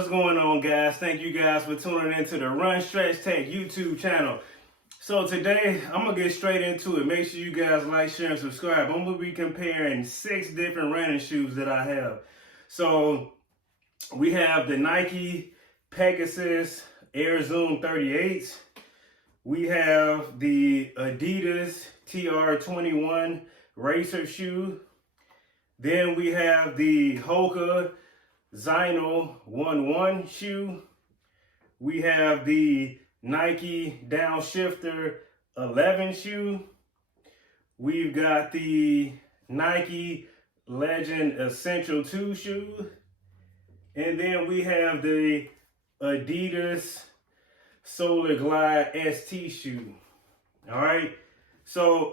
What's going on, guys? Thank you guys for tuning into the Run Stretch Tech YouTube channel. So today I'm gonna get straight into it. Make sure you guys like, share, and subscribe. I'm gonna be comparing 6 different running shoes that I have. So we have the Nike Pegasus Air Zoom 38s. We have the Adidas TR21 RACER shoe. Then we have the Hoka Zinal 1-1 shoe. We have the Nike Downshifter 11 shoe. We've got the Nike Legend Essential 2 shoe. And then we have the Adidas Solar Glide ST shoe. All right. So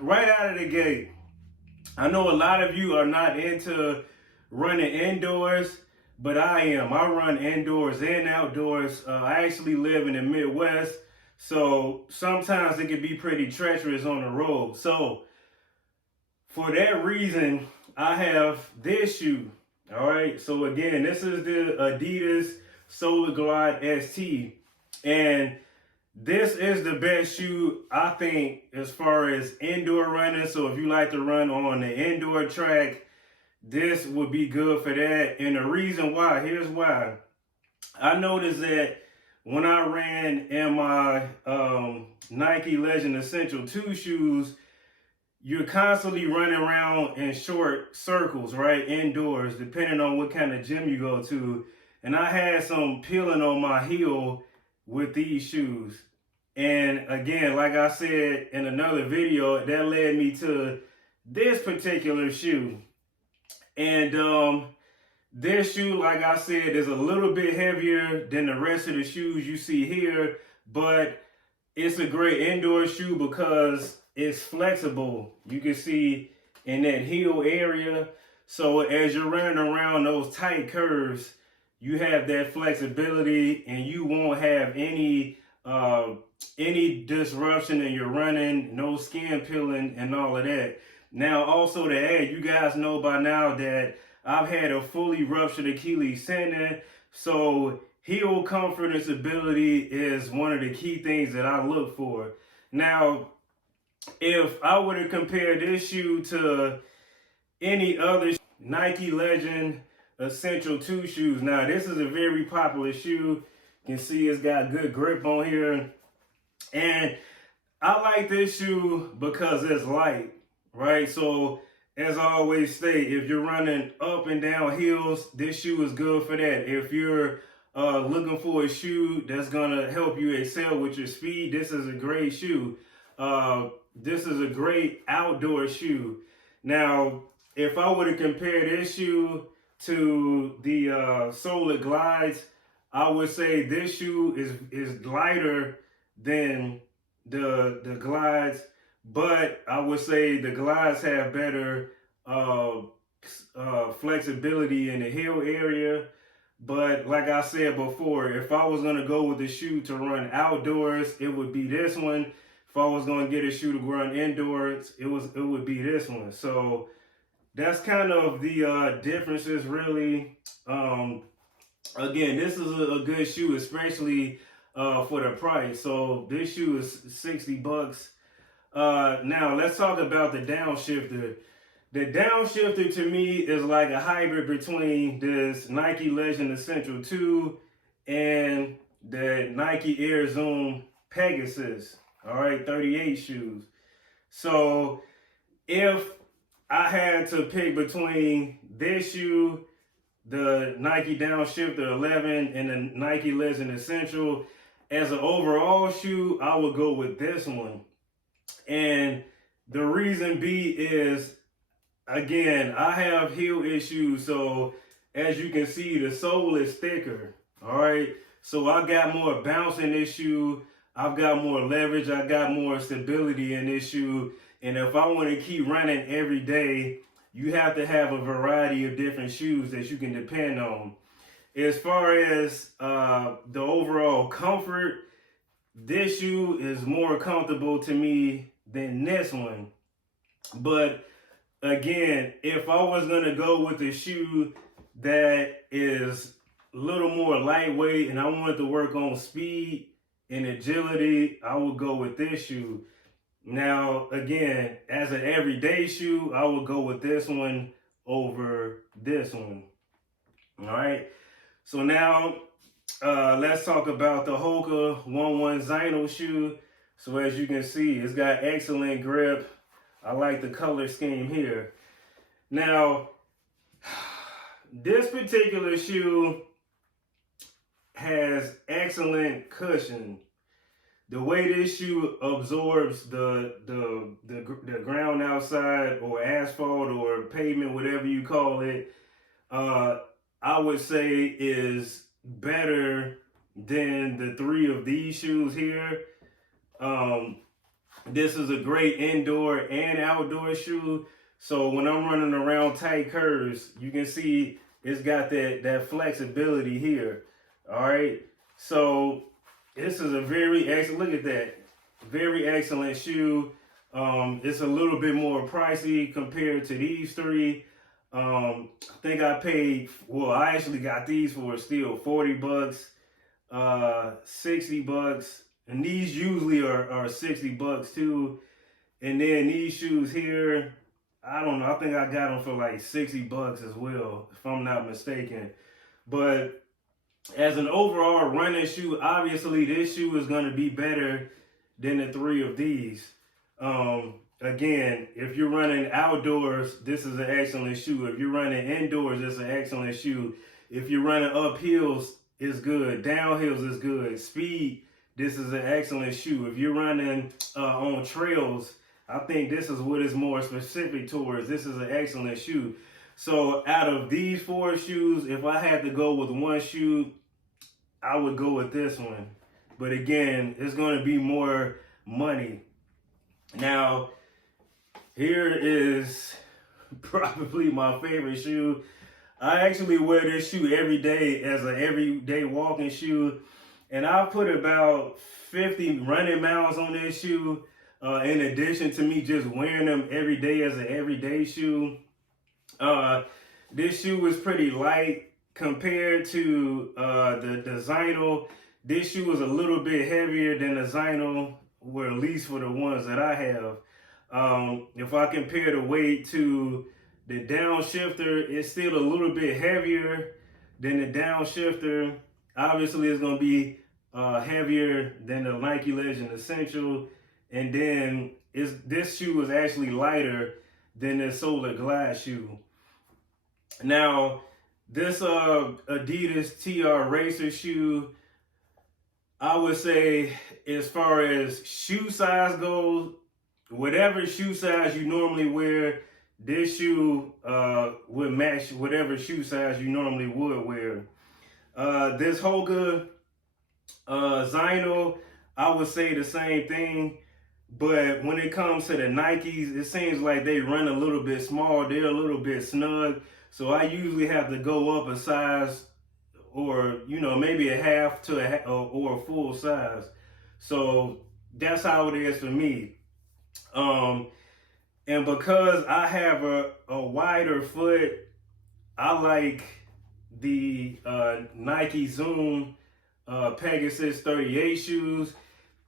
right out of the gate, I know a lot of you are not into running indoors, but I am. I run indoors and outdoors. I actually live in the Midwest, so sometimes it can be pretty treacherous on the road. So for that reason, I have this shoe. All right. So again, this is the Adidas Solar Glide ST, and this is the best shoe, I think, as far as indoor running. So if you like to run on the indoor track, this would be good for that. And the reason why, here's why. I noticed that when I ran in my Nike Legend Essential 2 shoes, you're constantly running around in short circles, right? Indoors, depending on what kind of gym you go to. And I had some peeling on my heel with these shoes. And again, like I said in another video, that led me to this particular shoe. And this shoe, like I said, is a little bit heavier than the rest of the shoes you see here, but it's a great indoor shoe because it's flexible. You can see in that heel area. So as you're running around those tight curves, you have that flexibility and you won't have any disruption in your running, no skin peeling and all of that. Now, also to add, you guys know by now that I've had a fully ruptured Achilles tendon, so heel comfort and stability is one of the key things that I look for. Now, if I were to compare this shoe to any other Nike Legend Essential 2 shoes, now this is a very popular shoe. You can see it's got good grip on here. And I like this shoe because it's light, right? So as I always say, if you're running up and down hills, this shoe is good for that. If you're looking for a shoe that's gonna help you excel with your speed, this is a great shoe. This is a great outdoor shoe. Now, if I were to compare this shoe to the Solar Glides, I would say this shoe is lighter than the Glides, but I would say the Glides have better flexibility in the heel area. But like I said before, if I was going to go with the shoe to run outdoors, it would be this one. If I was going to get a shoe to run indoors, it would be this one. So that's kind of the differences, really. Again, this is a good shoe, especially for the price. So this shoe is 60 bucks. Now let's talk about the Downshifter. The Downshifter to me is like a hybrid between this Nike Legend Essential 2 and the Nike Air Zoom Pegasus. All right, 38 shoes. So if I had to pick between this shoe, the Nike Downshifter 11, and the Nike Legend Essential, as an overall shoe, I would go with this one. And the reason B is, again, I have heel issues, so as you can see, the sole is thicker. All right, so I got more bounce in this shoe. I've got more leverage. I got more stability in this shoe. And if I want to keep running every day, you have to have a variety of different shoes that you can depend on. As far as the overall comfort, this shoe is more comfortable to me than this one. But again, if I was going to go with a shoe that is a little more lightweight and I wanted to work on speed and agility, I would go with this shoe. Now, again, as an everyday shoe, I would go with this one over this one. All right. So now, let's talk about the Hoka 11 Zinal shoe. So as you can see, it's got excellent grip. I like the color scheme here. Now, this particular shoe has excellent cushion. The way this shoe absorbs the ground outside, or asphalt, or pavement, whatever you call it, I would say is better than the 3 of these shoes here. This is a great indoor and outdoor shoe. So when I'm running around tight curves, you can see it's got that flexibility here. All right. So this is a very excellent, look at that, very excellent shoe. It's a little bit more pricey compared to these 3. I think I paid, well, I actually got these for still $40, $60, and these usually are $60 too. And then these shoes here, I don't know, I think I got them for like $60 as well, if I'm not mistaken. But as an overall running shoe, obviously this shoe is going to be better than the 3 of these. Again, if you're running outdoors, this is an excellent shoe. If you're running indoors, it's an excellent shoe. If you're running up hills, it's good. Downhills is good. Speed, this is an excellent shoe. If you're running on trails, I think this is what it's more specific towards. This is an excellent shoe. So out of these 4 shoes, if I had to go with one shoe, I would go with this one. But again, it's going to be more money. Now, here is probably my favorite shoe. I actually wear this shoe every day as an everyday walking shoe. And I put about 50 running miles on this shoe. In addition to me just wearing them every day as an everyday shoe. This shoe is pretty light compared to the Zinal. This shoe is a little bit heavier than the Zinal, or at least for the ones that I have. If I compare the weight to the Downshifter, it's still a little bit heavier than the Downshifter. Obviously, it's going to be heavier than the Nike Legend Essential. And then this shoe is actually lighter than the Solar Glide shoe. Now, this Adidas TR RACER shoe, I would say, as far as shoe size goes, whatever shoe size you normally wear, this shoe would match whatever shoe size you normally would wear. This Hoka Zinal, I would say the same thing. But when it comes to the Nikes, it seems like they run a little bit small. They're a little bit snug. So I usually have to go up a size, or, you know, maybe a half to or a full size. So that's how it is for me. And because I have a wider foot, I like the Nike Zoom Pegasus 38 shoes.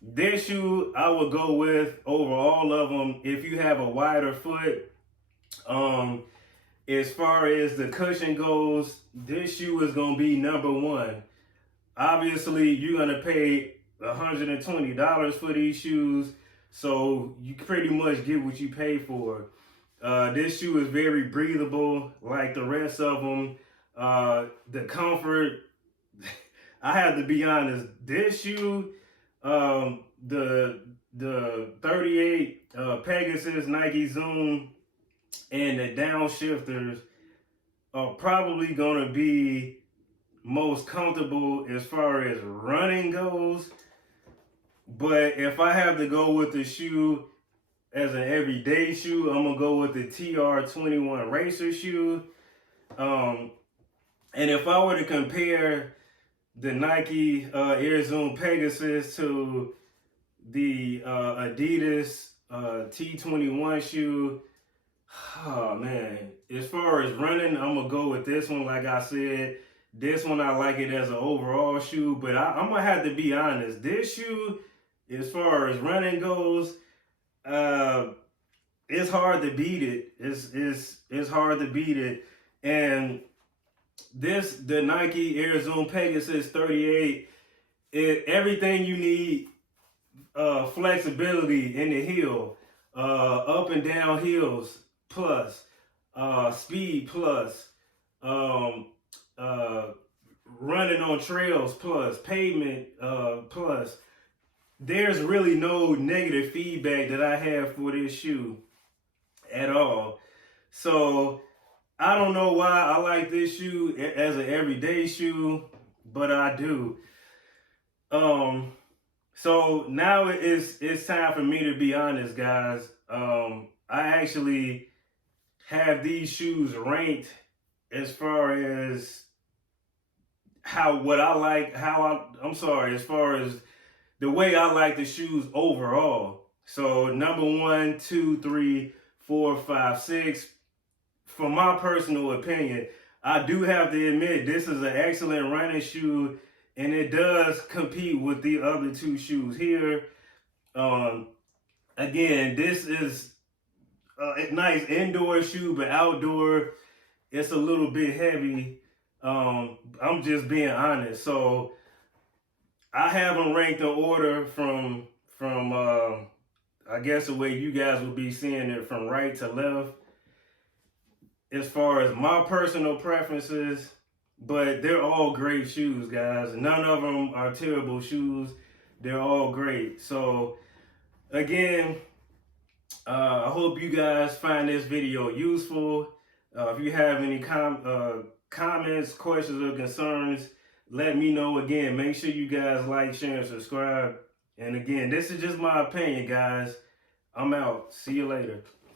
This shoe I would go with over all of them if you have a wider foot. As far as the cushion goes, this shoe is going to be number 1. Obviously, you're going to pay $120 for these shoes, so you pretty much get what you pay for. This shoe is very breathable, like the rest of them. The comfort, I have to be honest, this shoe, the 38 Pegasus Nike Zoom and the Downshifters are probably going to be most comfortable as far as running goes. But if I have to go with the shoe as an everyday shoe, I'm going to go with the TR21 RACER shoe. And if I were to compare the Nike Air Zoom Pegasus to the Adidas T21 shoe, oh man, as far as running, I'm gonna go with this one. Like I said, This one, I like it as an overall shoe, but I'm gonna have to be honest. This shoe, as far as running goes, uh, it's hard to beat it. It's hard to beat it. And the Nike Air Zoom Pegasus 38, everything you need, flexibility in the heel, up and down heels plus, speed plus, um, uh, running on trails plus, pavement plus. There's really no negative feedback that I have for this shoe at all. So I don't know why I like this shoe as an everyday shoe, but I do. So now it's time for me to be honest, guys. I actually have these shoes ranked as far as as far as the way I like the shoes overall. So number 1, 2, 3, 4, 5, 6. For my personal opinion, I do have to admit this is an excellent running shoe, and it does compete with the other two shoes here. Again, this is a nice indoor shoe, but outdoor, it's a little bit heavy. I'm just being honest. So I have them ranked in order from I guess the way you guys would be seeing it, from right to left, as far as my personal preferences. But they're all great shoes, guys. None of them are terrible shoes. They're all great. So again, I hope you guys find this video useful. If you have any comments, questions, or concerns, let me know. Again, make sure you guys like, share, and subscribe. And again, this is just my opinion, guys. I'm out. See you later.